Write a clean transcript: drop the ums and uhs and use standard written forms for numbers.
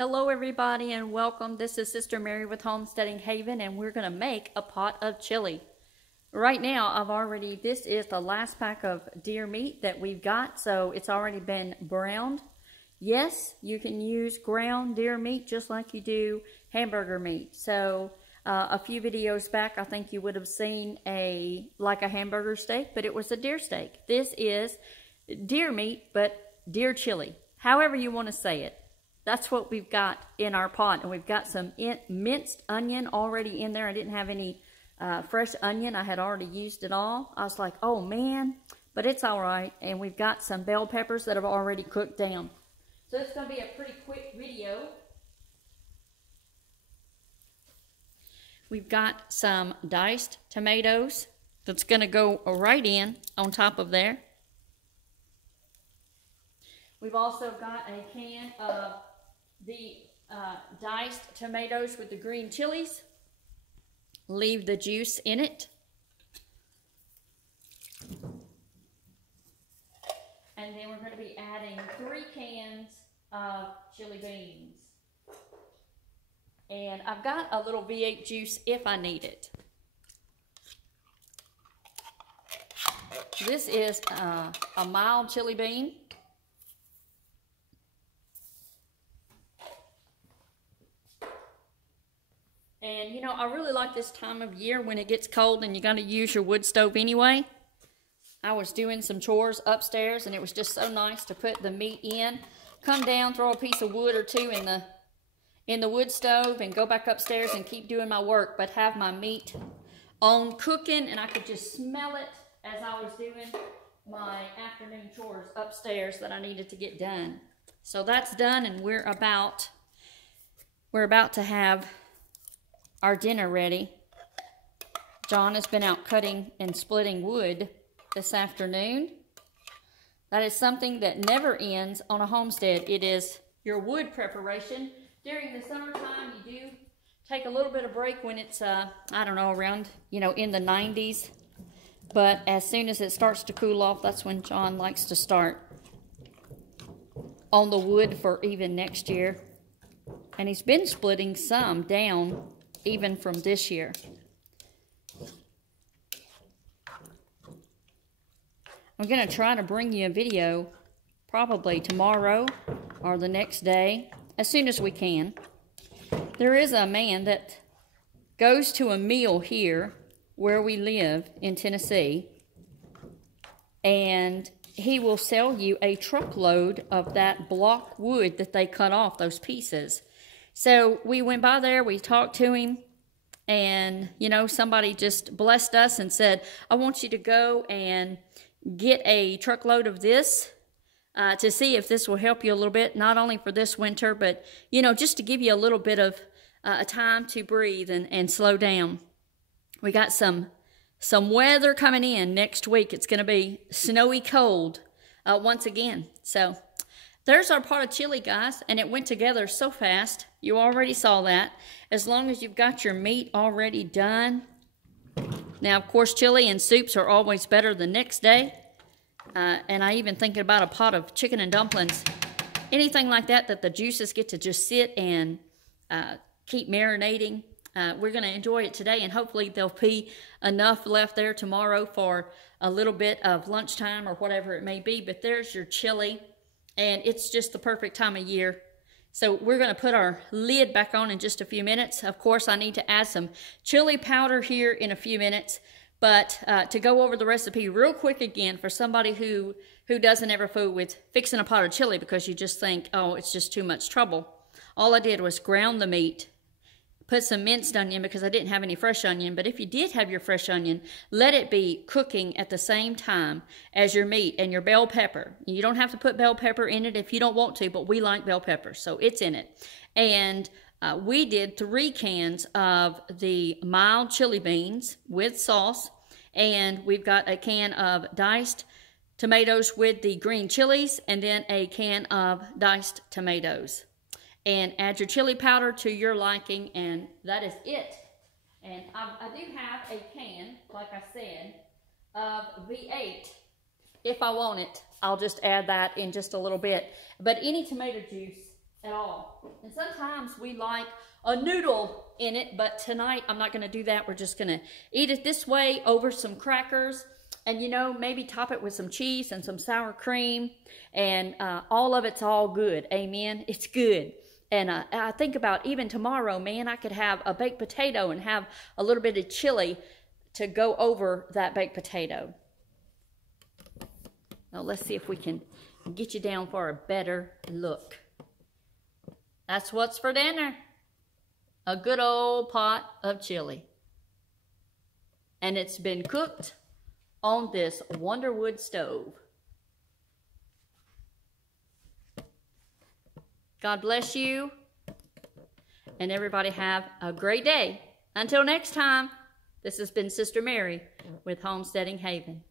Hello everybody and welcome. This is Sister Mary with Homesteading Haven and we're going to make a pot of chili. Right now this is the last pack of deer meat that we've got, so it's already been browned. Yes, you can use ground deer meat just like you do hamburger meat. So a few videos back I think you would have seen like a hamburger steak, but it was a deer steak. This is deer meat but deer chili, however you want to say it. That's what we've got in our pot, and we've got some minced onion already in there. I didn't have any fresh onion. I had already used it all. I was like, oh man, but it's all right. And we've got some bell peppers that have already cooked down. So it's going to be a pretty quick video. We've got some diced tomatoes that's going to go right in on top of there. We've also got a can of the diced tomatoes with the green chilies. Leave the juice in it. And then we're going to be adding 3 cans of chili beans. And I've got a little V8 juice if I need it. This is a mild chili bean. And, you know, I really like this time of year when it gets cold and you're going to use your wood stove anyway. I was doing some chores upstairs and it was just so nice to put the meat in. Come down, throw a piece of wood or two in the wood stove and go back upstairs and keep doing my work. But have my meat on cooking, and I could just smell it as I was doing my afternoon chores upstairs that I needed to get done. So that's done, and we're about to have our dinner ready. John has been out cutting and splitting wood this afternoon. That is something that never ends on a homestead. It is your wood preparation. During the summertime, you do take a little bit of break when it's, I don't know, around, you know, in the 90s. But as soon as it starts to cool off, that's when John likes to start on the wood for even next year. And he's been splitting some down even from this year. I'm going to try to bring you a video probably tomorrow or the next day, as soon as we can. There is a man that goes to a mill here where we live in Tennessee, and he will sell you a truckload of that block wood that they cut off, those pieces. So we went by there, we talked to him, and, you know, somebody just blessed us and said, I want you to go and get a truckload of this to see if this will help you a little bit, not only for this winter, but, you know, just to give you a little bit of time to breathe and slow down. We got some weather coming in next week. It's going to be snowy cold once again. So there's our pot of chili, guys, and it went together so fast. You already saw that. As long as you've got your meat already done. Now, of course, chili and soups are always better the next day. And I even thinking about a pot of chicken and dumplings. Anything like that the juices get to just sit and keep marinating. We're going to enjoy it today, and hopefully there'll be enough left there tomorrow for a little bit of lunchtime or whatever it may be. But there's your chili. And it's just the perfect time of year. So we're going to put our lid back on in just a few minutes. Of course, I need to add some chili powder here in a few minutes. But to go over the recipe real quick again for somebody who doesn't ever fool with fixing a pot of chili because you just think, oh, it's just too much trouble. All I did was ground the meat. Put some minced onion because I didn't have any fresh onion. But if you did have your fresh onion, let it be cooking at the same time as your meat and your bell pepper. You don't have to put bell pepper in it if you don't want to, but we like bell pepper, so it's in it. And we did 3 cans of the mild chili beans with sauce. And we've got a can of diced tomatoes with the green chilies, and then a can of diced tomatoes. And add your chili powder to your liking, and that is it. And I do have a can, like I said, of V8. If I want it, I'll just add that in just a little bit. But any tomato juice at all. And sometimes we like a noodle in it, but tonight I'm not going to do that. We're just going to eat it this way over some crackers. And, you know, maybe top it with some cheese and some sour cream. And all of it's all good. Amen. It's good. And I think about even tomorrow, man, I could have a baked potato and have a little bit of chili to go over that baked potato. Now, let's see if we can get you down for a better look. That's what's for dinner. A good old pot of chili. And it's been cooked on this Wonderwood stove. God bless you. And everybody have a great day. Until next time, this has been Sister Mary with Homesteading Haven.